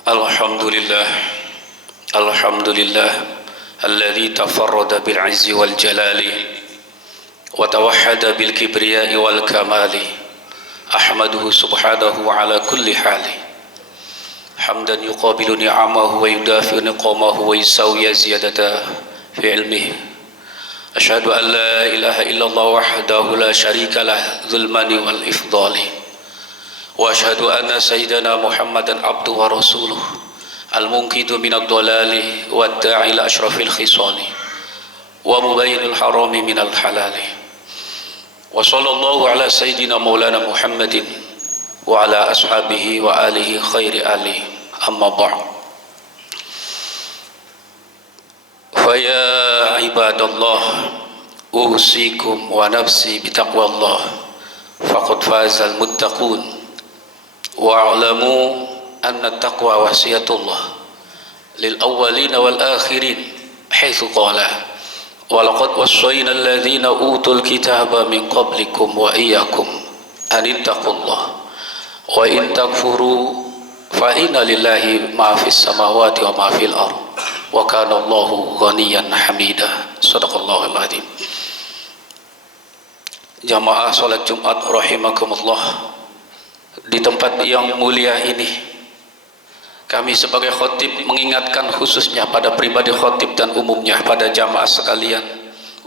Alhamdulillah, Alhamdulillah alladzi tafarrada bil izzi wal jalali wa tawahhada bil kibriyai wal kamali. Ahmaduhu subhanahu ala kulli hali hamdan yuqabilu ni'amahu wa yudafi'u niqamahu wa yusawi ziyadata fi ilmihi. Asyhadu an la ilaha illallah wahdahu la syarika lah dzul mani wal ifdali. Wa asyhadu anna sayyidana Muhammadan abduhu wa rasuluh al-munqidu minad dhalali wa da'i ila asyrafil khisali wa mubayyinil harami minal halali. Wa sallallahu ala sayyidina maulana Muhammadin wa ala ashabihi wa alihi khairi alihi, amma ba'd. Fa ya ibadallah, usikum wa nafsi bitaqwallah, faqad fazal muttaqun. Wa'lamu anna taqwa wasiyatullah lil awwalina wal akhirin haitsu qala wa laqad wassayna alladhina utul kitaba min qablikum wa iyyakum an ittaqullah wa in takfuru fa inna lillahi ma fis samawati wa ma fil ard wa kana Allahu ghaniyan hamida. Shadaqallahul adzim. Jamaah salat Jumat rahimakumullah, di tempat yang mulia ini kami sebagai khotib mengingatkan khususnya pada pribadi khotib dan umumnya pada jamaah sekalian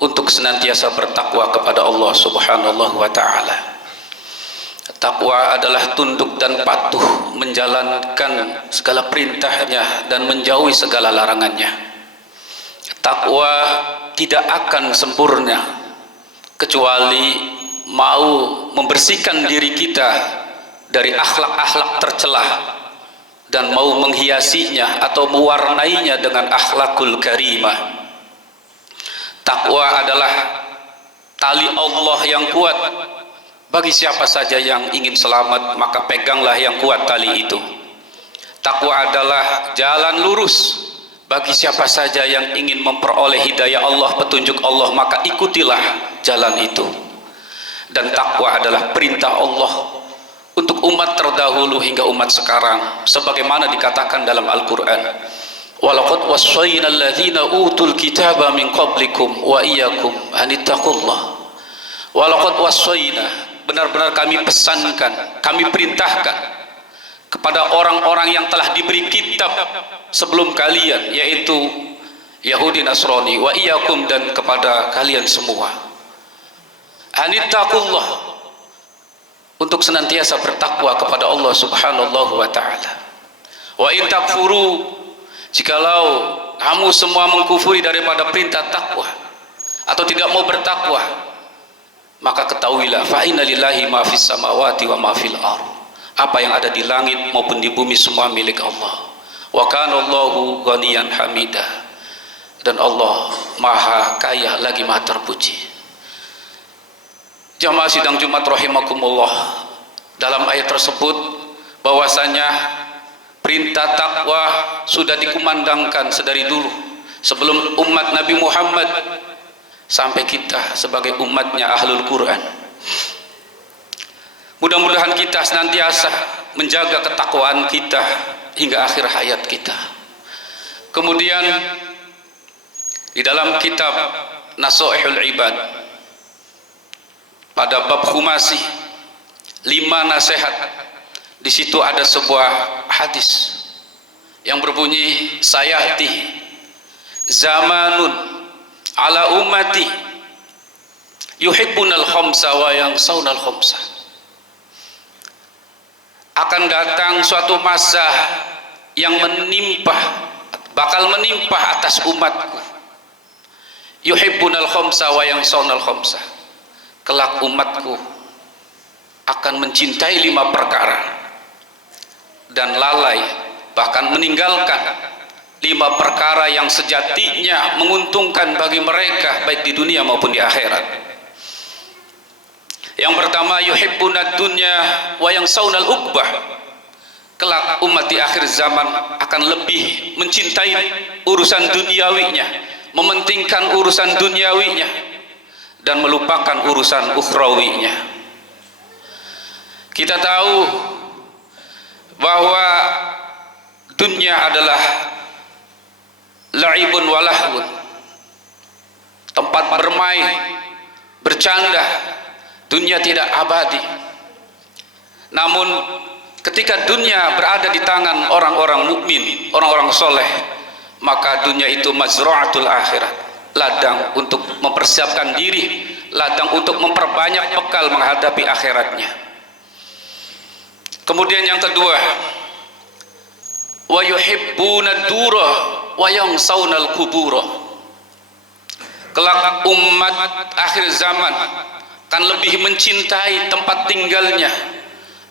untuk senantiasa bertakwa kepada Allah subhanahu wa ta'ala. Takwa adalah tunduk dan patuh menjalankan segala perintahnya dan menjauhi segala larangannya. Takwa tidak akan sempurna kecuali mau membersihkan diri kita dari akhlak-akhlak tercelah dan mau menghiasinya atau mewarnainya dengan akhlakul karimah. Takwa adalah tali Allah yang kuat. Bagi siapa saja yang ingin selamat, maka peganglah yang kuat tali itu. Takwa adalah jalan lurus. Bagi siapa saja yang ingin memperoleh hidayah Allah, petunjuk Allah, maka ikutilah jalan itu. Dan takwa adalah perintah Allah untuk umat terdahulu hingga umat sekarang, sebagaimana dikatakan dalam Al-Quran, walaqad wassayna alladhina utul kitaba min qablikum wa iyyakum anittaqullah. Walaqad wassayna, benar-benar kami pesankan, kami perintahkan kepada orang-orang yang telah diberi kitab sebelum kalian, yaitu Yahudi Nasrani, wa iyyakum, dan kepada kalian semua, anittaqullah, untuk senantiasa bertakwa kepada Allah subhanahu wa ta'ala. Wa in takfuru, jikalau kamu semua mengkufuri daripada perintah takwa atau tidak mau bertakwa, maka ketahuilah fa inna lillahi ma fis samawati wa ma fil ard, apa yang ada di langit maupun di bumi semua milik Allah. Wa kana Allahu ghaniyan hamida, dan Allah maha kaya lagi maha terpuji. Jamaah sidang Jumat rahimakumullah, dalam ayat tersebut bahwasanya perintah takwa sudah dikumandangkan sedari dulu, sebelum umat Nabi Muhammad sampai kita sebagai umatnya Ahlul Quran. Mudah-mudahan kita senantiasa menjaga ketakwaan kita hingga akhir hayat kita. Kemudian di dalam kitab Nasaihul Ibad pada bab khumasi, 5 nasihat, di situ ada sebuah hadis yang berbunyi, sayati zamanun ala ummati yuhibbunal khamsa wa yansawunal khamsa. Akan datang suatu masa yang bakal menimpa atas umatku, yuhibbunal khamsa wa yansawunal khamsa. Kelak umatku akan mencintai 5 perkara dan lalai, bahkan meninggalkan 5 perkara yang sejatinya menguntungkan bagi mereka baik di dunia maupun di akhirat. Yang pertama, yuhibbunad dunya wa yansawunal uqbah. Kelak umat di akhir zaman akan lebih mencintai urusan duniawinya, mementingkan urusan duniawinya dan melupakan urusan ukhrawinya. Kita tahu bahwa dunia adalah la'ibun walahun, tempat bermain, bercanda. Dunia tidak abadi. Namun ketika dunia berada di tangan orang-orang mukmin, orang-orang soleh, maka dunia itu mazra'atul akhirat, ladang untuk mempersiapkan diri, ladang untuk memperbanyak bekal menghadapi akhiratnya. Kemudian yang kedua, wa yuhibbuna dura wa yansawna kubura. Kelak umat akhir zaman akan lebih mencintai tempat tinggalnya,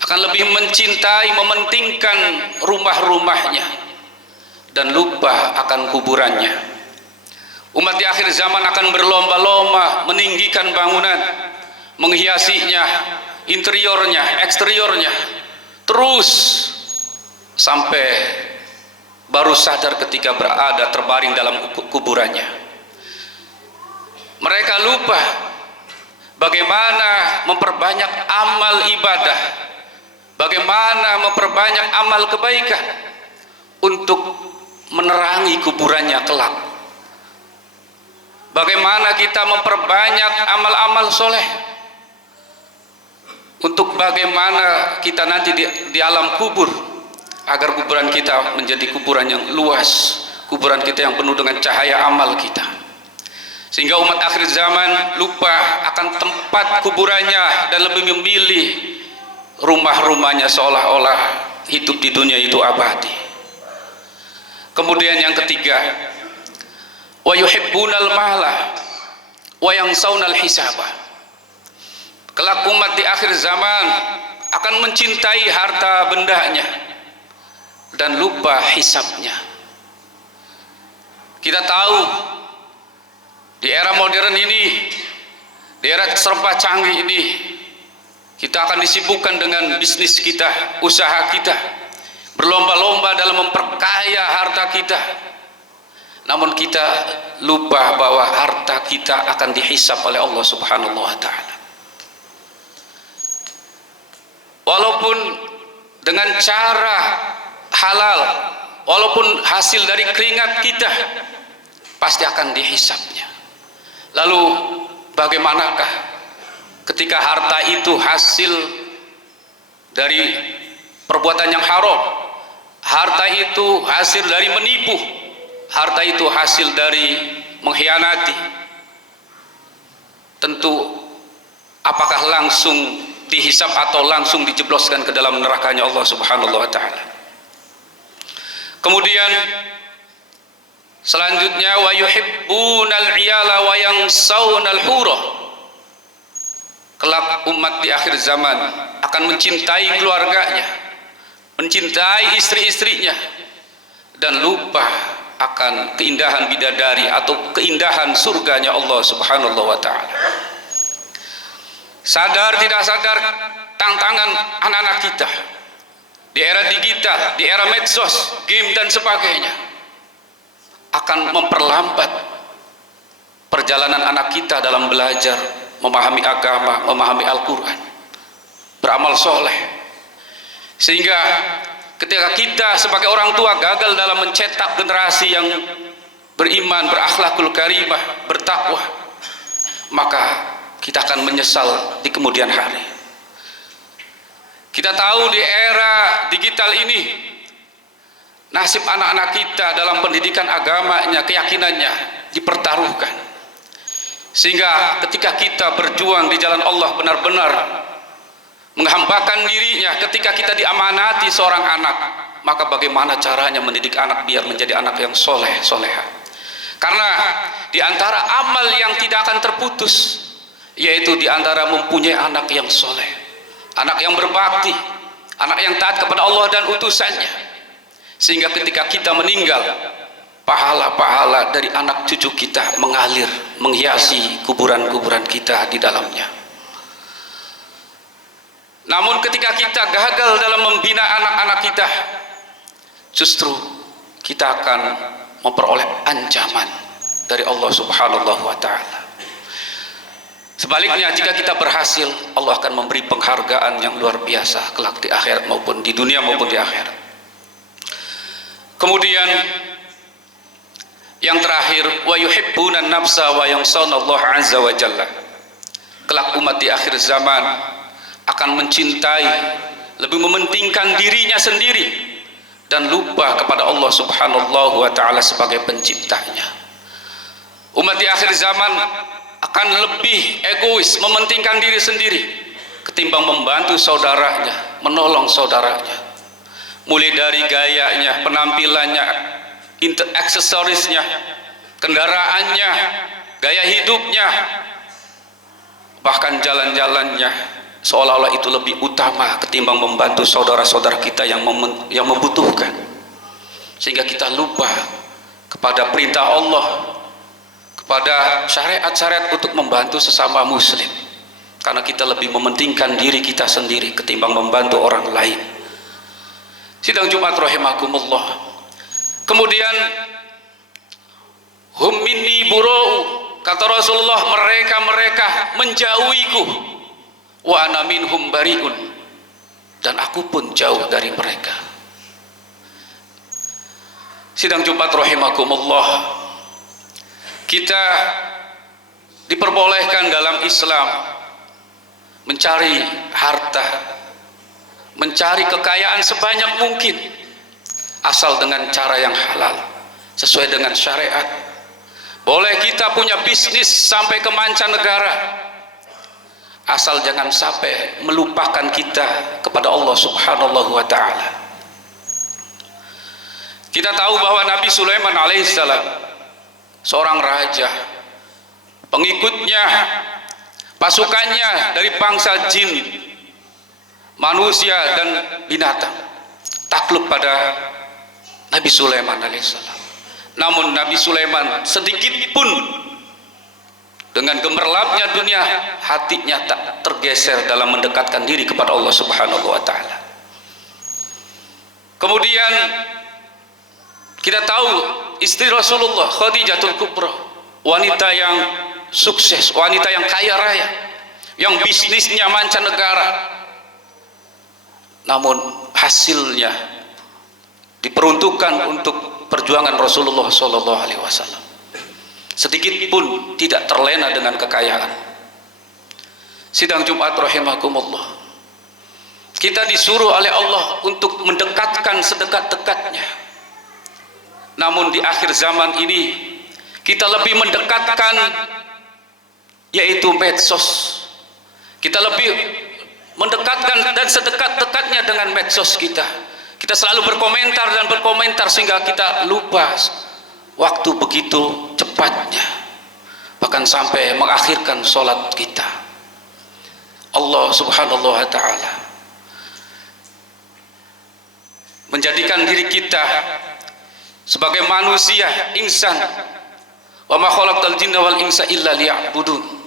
akan lebih mencintai, mementingkan rumah-rumahnya, dan lupa akan kuburannya. Umat di akhir zaman akan berlomba-lomba meninggikan bangunan, menghiasinya, interiornya, eksteriornya, terus sampai baru sadar ketika berada terbaring dalam kuburannya. Mereka lupa bagaimana memperbanyak amal ibadah, bagaimana memperbanyak amal kebaikan untuk menerangi kuburannya kelak. Bagaimana kita memperbanyak amal-amal soleh untuk bagaimana kita nanti di alam kubur, agar kuburan kita menjadi kuburan yang luas, kuburan kita yang penuh dengan cahaya amal kita. Sehingga umat akhir zaman lupa akan tempat kuburannya dan lebih memilih rumah-rumahnya, seolah-olah hidup di dunia itu abadi. Kemudian yang ketiga, wa yuhibbunal mala wa yansawna hisaba. Kelak umat di akhir zaman akan mencintai harta bendanya dan lupa hisabnya. Kita tahu di era modern ini, di era serba canggih ini, kita akan disibukkan dengan bisnis kita, usaha kita, berlomba-lomba dalam memperkaya harta kita. Namun kita lupa bahwa harta kita akan dihisab oleh Allah Subhanahu wa ta'ala. Walaupun dengan cara halal, walaupun hasil dari keringat kita, pasti akan dihisabnya. Lalu bagaimanakah ketika harta itu hasil dari perbuatan yang haram, harta itu hasil dari menipu, harta itu hasil dari mengkhianati? Tentu apakah langsung dihisab atau langsung dijebloskan ke dalam nerakanya Allah Subhanahu wa ta'ala. Kemudian selanjutnya, wa yuhibbunal iyala wa yansawunal hura. Kelak umat di akhir zaman akan mencintai keluarganya, mencintai istri-istrinya, dan lupa akan keindahan bidadari atau keindahan surganya Allah Subhanahu wa ta'ala. Sadar tidak sadar, tantangan anak-anak kita di era digital, di era medsos, game dan sebagainya akan memperlambat perjalanan anak kita dalam belajar, memahami agama, memahami Al-Quran, beramal soleh. Sehingga ketika kita sebagai orang tua gagal dalam mencetak generasi yang beriman, berakhlakul karimah, bertakwa, maka kita akan menyesal di kemudian hari. Kita tahu di era digital ini, nasib anak-anak kita dalam pendidikan agamanya, keyakinannya dipertaruhkan. Sehingga ketika kita berjuang di jalan Allah benar-benar menghambakan dirinya, ketika kita diamanati seorang anak, maka bagaimana caranya mendidik anak biar menjadi anak yang soleh, soleha? Karena di antara amal yang tidak akan terputus, yaitu di antara mempunyai anak yang soleh, anak yang berbakti, anak yang taat kepada Allah dan utusannya. Sehingga ketika kita meninggal, pahala-pahala dari anak cucu kita mengalir, menghiasi kuburan-kuburan kita di dalamnya. Namun ketika kita gagal dalam membina anak-anak kita, justru kita akan memperoleh ancaman dari Allah Subhanahu wa ta'ala. Sebaliknya, jika kita berhasil, Allah akan memberi penghargaan yang luar biasa kelak di akhirat, maupun di dunia maupun di akhirat. Kemudian yang terakhir, wa yuhibbuna nafsa wa yansawna Allah azza wa jalla. Kelak umat di akhir zaman akan mencintai, lebih mementingkan dirinya sendiri dan lupa kepada Allah subhanahu wa ta'ala sebagai penciptanya. Umat di akhir zaman akan lebih egois, mementingkan diri sendiri ketimbang membantu saudaranya, menolong saudaranya. Mulai dari gayanya, penampilannya, aksesorisnya, kendaraannya, gaya hidupnya, bahkan jalan-jalannya, seolah-olah itu lebih utama ketimbang membantu saudara-saudara kita yang membutuhkan, sehingga kita lupa kepada perintah Allah, kepada syariat-syariat untuk membantu sesama muslim, karena kita lebih mementingkan diri kita sendiri ketimbang membantu orang lain. Sidang Jumat rahimakumullah. Kemudian hum minni bura'u, kata Rasulullah, mereka menjauhiku, wa ana minhum bari'un, dan aku pun jauh dari mereka. Sidang Jumat rahimakumullah, kita diperbolehkan dalam Islam mencari harta, mencari kekayaan sebanyak mungkin, asal dengan cara yang halal, sesuai dengan syariat. Boleh kita punya bisnis sampai ke mancanegara, asal jangan sampai melupakan kita kepada Allah subhanahu wa ta'ala. Kita tahu bahwa Nabi Sulaiman alaihissalam seorang raja, pengikutnya, pasukannya dari bangsa jin, manusia dan binatang takluk pada Nabi Sulaiman alaihissalam. Namun Nabi Sulaiman sedikit pun dengan gemerlapnya dunia, hatinya tak tergeser dalam mendekatkan diri kepada Allah subhanahu wa ta'ala. Kemudian kita tahu istri Rasulullah Khadijatul Kubra, wanita yang sukses, wanita yang kaya raya, yang bisnisnya mancanegara, namun hasilnya diperuntukkan untuk perjuangan Rasulullah SAW. Sedikit pun tidak terlena dengan kekayaan. Sidang Jumat rahimakumullah, kita disuruh oleh Allah untuk mendekatkan sedekat-dekatnya. Namun di akhir zaman ini kita lebih mendekatkan, yaitu medsos. Kita lebih mendekatkan dan sedekat-dekatnya dengan medsos kita. Kita selalu berkomentar dan berkomentar sehingga kita lupa waktu begitu cepatnya, bahkan sampai mengakhirkan sholat kita. Allah subhanahu wa ta'ala menjadikan diri kita sebagai manusia, insan, wa ma khalaqtal jinna wal insa illa liya'budun.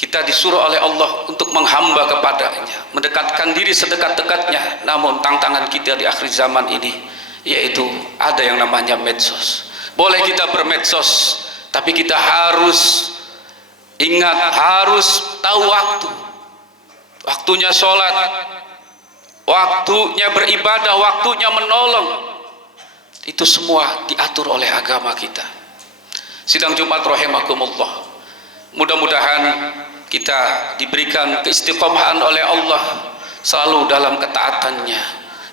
Kita disuruh oleh Allah untuk menghamba kepadanya, mendekatkan diri sedekat-dekatnya. Namun tantangan kita di akhir zaman ini, yaitu ada yang namanya medsos. Boleh kita bermedsos, tapi kita harus ingat, harus tahu waktu. Waktunya sholat, waktunya beribadah, waktunya menolong. Itu semua diatur oleh agama kita. Sidang Jumat rahimakumullah, mudah-mudahan kita diberikan keistiqomahan oleh Allah selalu dalam ketaatannya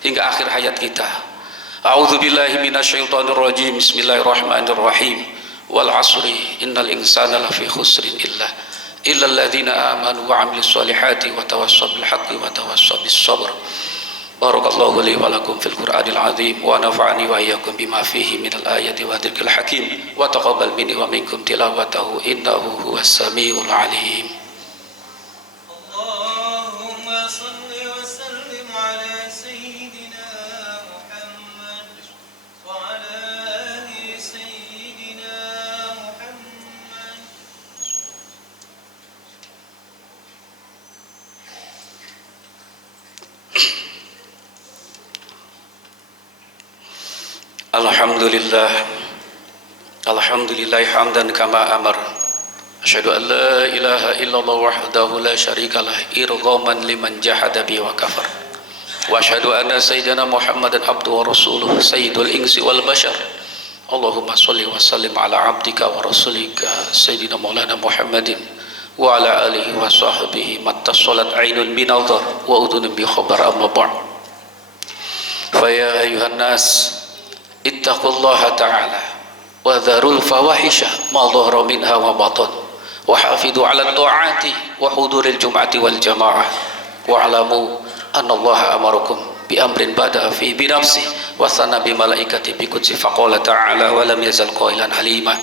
hingga akhir hayat kita. A'udzubillahi minasyaitonir rajim. Bismillahirrahmanirrahim. Wal 'asri innal insana lafi khusrin illa alladzina amanu wa 'amilus solihati wa tawassaw bil haqqi wa tawassaw bis sabr. Barakallahu li wa lakum fil Qur'anil azim wa nafa'ani wa iyyakum bima fihi minal ayati wa dzikril hakim wa taqabbal minni wa minkum tilawatahu innahu huwas samiul alim. Allahumma shalli wa sallim ala sayyidina Muhammad wa ala ali sayyidina Muhammad. Alhamdulillah, alhamdulillah hamdan kama amar. Asyhadu an la ilaha illallah wahdahu la syarikalah irghaman liman jahada bi wa kafar. وأشهد أن سيدنا محمدا عبده ورسوله سيد الإنس والبشر اللهم صل وسلم على عبدك ورسولك سيدنا مولانا محمد وعلى آله وصحبه ما اتصلت عين بنظر وأذن بخبر أما بعد فيا أيها الناس اتقوا الله تعالى وذروا الفواحش ما ظهر منها وبطن وحافظوا على الطاعات وحضور الجمعة والجماعة واعلموا أن الله أمركم بأمر بدأ فيه بنفسه وثنى بملائكته بقدسه فقال تعالى ولم يزل قائلا حليما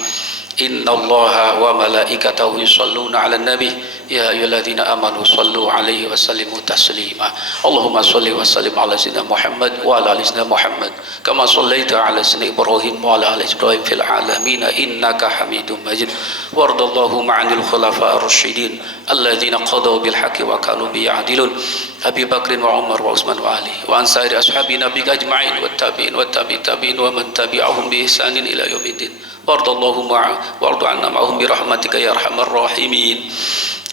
إن الله وملائكته يصلون على النبي يا أيها الذين آمنوا صلوا عليه وسلموا تسليما اللهم صل وسلم على سيدنا محمد وعلى آل سيدنا محمد كما صليت على سيدنا إبراهيم وعلى آل إبراهيم في العالمين إنك حميد مجيد وارض اللهم عن الخلفاء الراشدين الذين قضوا بالحق وكانوا به يعدلون أبي بكر وعمر وعثمان وعلي وعن سائر أصحاب نبيك أجمعين والتابعين والتابعين ومن تبعهم بإحسان إلى يوم الدين وارض عنا معهم برحمتك يا أرحم الراحمين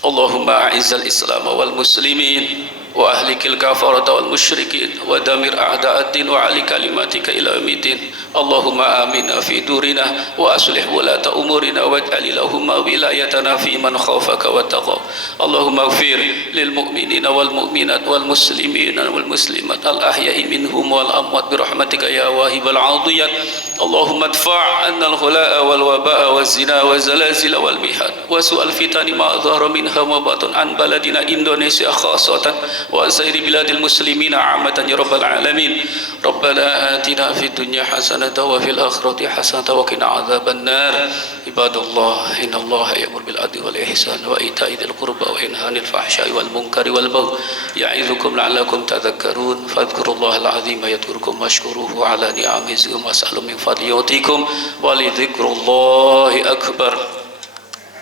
اللهم أعز الإسلام والمسلمين وأهلك الكفرة والمشركين ودمر أعداء الدين وعلي كلماتك إلى يوم الدين اللهم آمنا في دورنا وأصلح ولاة أمورنا واجعل اللهم ولايتنا في من خافك واتقاك اللهم اغفر للمؤمنين والمؤمنات والمسلمين والمسلمات الأحياء منهم والأموات برحمتك يا واهب العطيات اللهم ادفع عنا الغلاء والوباء والزنا والزلازل والمحن وسوء الفتن ما ظهر منها وبطن عن بلدنا إندونيسيا خاصة وسائر بلاد المسلمين عامة يا رب العالمين ربنا آتنا في الدنيا حسنة وفي الآخرة حسنة وقنا عذاب النار عباد الله إن الله يأمر بالعدل والإحسان وإيتاء ذي القربى وينهى عن الفحشاء والمنكر والبغي يعظكم لعلكم تذكرون فاذكروا الله العظيم يذكركم واشكروه على نعمه واسألوا من فضله يعطيكم ولذكر الله أكبر